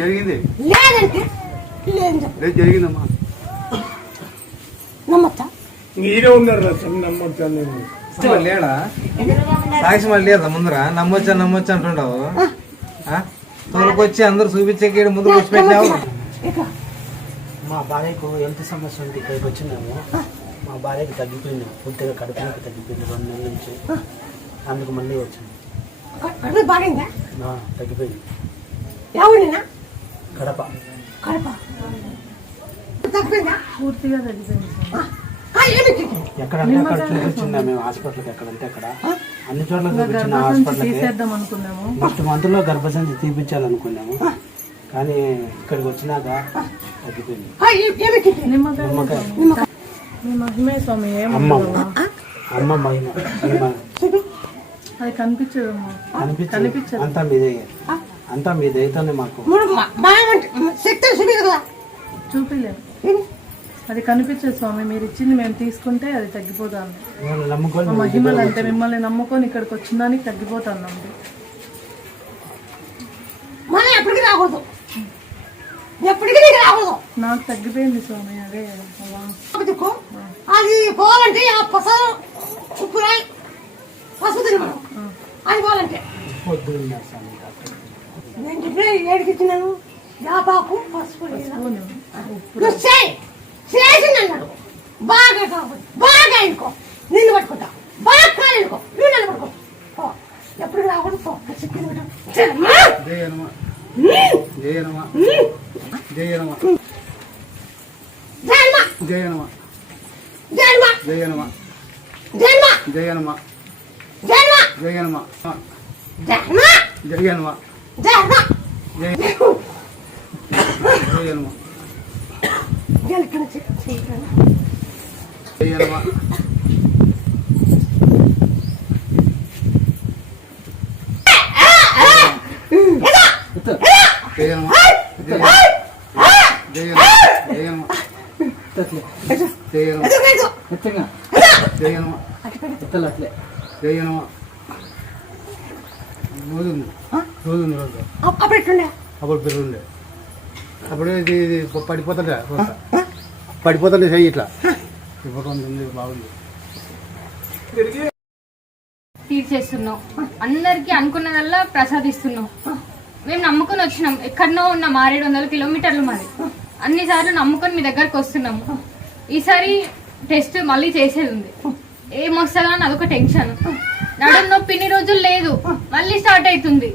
జరిగింది లేదంటే లేదు జరిగిందమ్మా. నమ్మచ్చా? మీరే ఉన్నారు నమ్మొచ్చా? లేడా సాక్షి మళ్ళీ లేదా ముందర నమ్మొచ్చా అంటుండవు. తోలుకొచ్చి అందరు చూపించే ముందు వచ్చి పెట్టినావు. మా భార్యకు హెల్త్ సమస్య ఉంటే ఇక్కడికి వచ్చినాము. మా భార్యకి తగ్గిపోయింది, పూర్తిగా కడుపులోకి తగ్గిపోయింది 2 నెలల నుంచి. అందుకు మళ్ళీ వచ్చాను. తగ్గిపోయింది. కడప పూర్తిగా తగ్గిపోయింది. ఎక్కడంటే అక్కడ చూపించిందా మేము హాస్పిటల్కి, ఎక్కడంటే అక్కడ అన్ని చోట్ల చూపించిన హాస్పిటల్కి. నెక్స్ట్ మంత్ లో గర్భసంచి తీపించాలనుకున్నాము, కానీ ఇక్కడికి వచ్చినాక తగ్గిపోయింది. అమ్మ మహిమ అది కనిపించదు, అంతా మీ దయతోనే మాకు చూపిలేదు. అది కనిపించదు స్వామి, మీరు ఇచ్చింది మేము తీసుకుంటే అది తగ్గిపోతాను. మహిమలు అంటే మిమ్మల్ని నమ్ముకొని ఇక్కడికి వచ్చిందానికి తగ్గిపోతాను. నాకు తగ్గిపోయింది స్వామి. అదే అది పోవాలంటే ఉప్పు రాయి పసుపు తినమను. అది పోవాలంటే నేను చెప్పిన ఏడికి ఇచ్చినాను. యాపాకు పసుపు చేసిందన్నాడు. బాగా కాకపోతే బాగా అనుకో, నిన్ను పట్టుకుంటా. బాగా కాలనుకో, నువ్వు నన్ను పట్టుకో. ఎప్పుడు రాకూడదు. అప్పుడు పెరుగుండే అప్పుడు ఇది పడిపోతుండే చెయ్యి ఇట్లా ఇప్పుడు బాగుంది. తీర్చేస్తున్నాం, అందరికి అనుకున్నదల్లా ప్రసాదిస్తున్నాం. మేము నమ్ముకొని వచ్చినాం, ఎక్కడనో ఉన్న 700 కిలోమీటర్లు మాది. అన్నిసార్లు నమ్ముకొని మీ దగ్గరకు వస్తున్నాము. ఈసారి టెస్ట్ మళ్ళీ చేసేది ఉంది. ఏమొస్తుందా అని అదొక టెన్షన్. నడుము నొప్పి ఇన్ని రోజులు లేదు, మళ్ళీ స్టార్ట్ అవుతుంది.